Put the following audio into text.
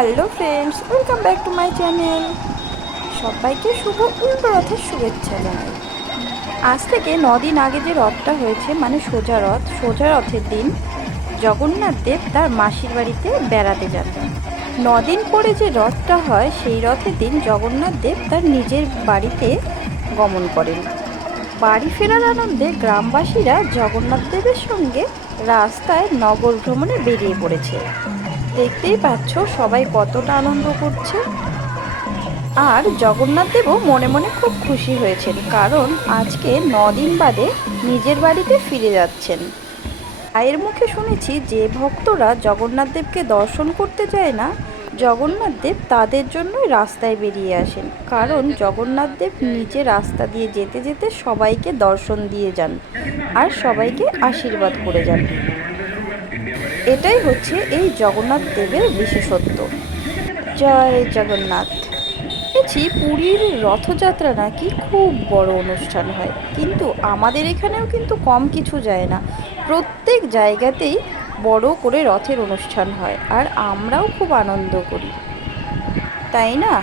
Hello friends, welcome back to my channel. সবাইকে শুভ উল্টো রথের শুভেচ্ছা জানাই। আজ থেকে দিন আগে যে রথটা হয়েছে মানে সোজা রথ, সোজা রথের দিন জগন্নাথ দেব তার মাসির বাড়িতে বেড়াতে যেতেন দিন পরে যে রথটা হয়, সেই রথের দিন জগন্নাথ দেব তার নিজের বাড়িতে গমন করেন। বাড়ি ফেরার আনন্দে গ্রামবাসীরা জগন্নাথ দেবের সঙ্গে রাস্তায় নগর ভ্রমণে বেরিয়ে পড়েছে। দেখতেই পাচ্ছ সবাই কতটা আনন্দ করছে। আর জগন্নাথ দেবও মনে মনে খুব খুশি হয়েছেন, কারণ আজকে দিন বাদে নিজের বাড়িতে ফিরে যাচ্ছেন। আয়ের মুখে শুনেছি যে ভক্তরা জগন্নাথ দেবকে দর্শন করতে যায় না, জগন্নাথ দেব তাদের জন্যই রাস্তায় বেরিয়ে আসেন, কারণ জগন্নাথ দেব নিচে রাস্তা দিয়ে যেতে যেতে সবাইকে দর্শন দিয়ে যান আর সবাইকে আশীর্বাদ করে যান। এটাই হচ্ছে এই জগন্নাথ দেবের বিশেষত্ব। জয় জগন্নাথ। দেখছি পুরীর রথযাত্রা নাকি খুব বড় অনুষ্ঠান হয়, কিন্তু আমাদের এখানেও কিন্তু কম কিছু যায় না। প্রত্যেক জায়গাতেই বড় করে রথের অনুষ্ঠান হয়, আর আমরাও খুব আনন্দ করি। তাই না?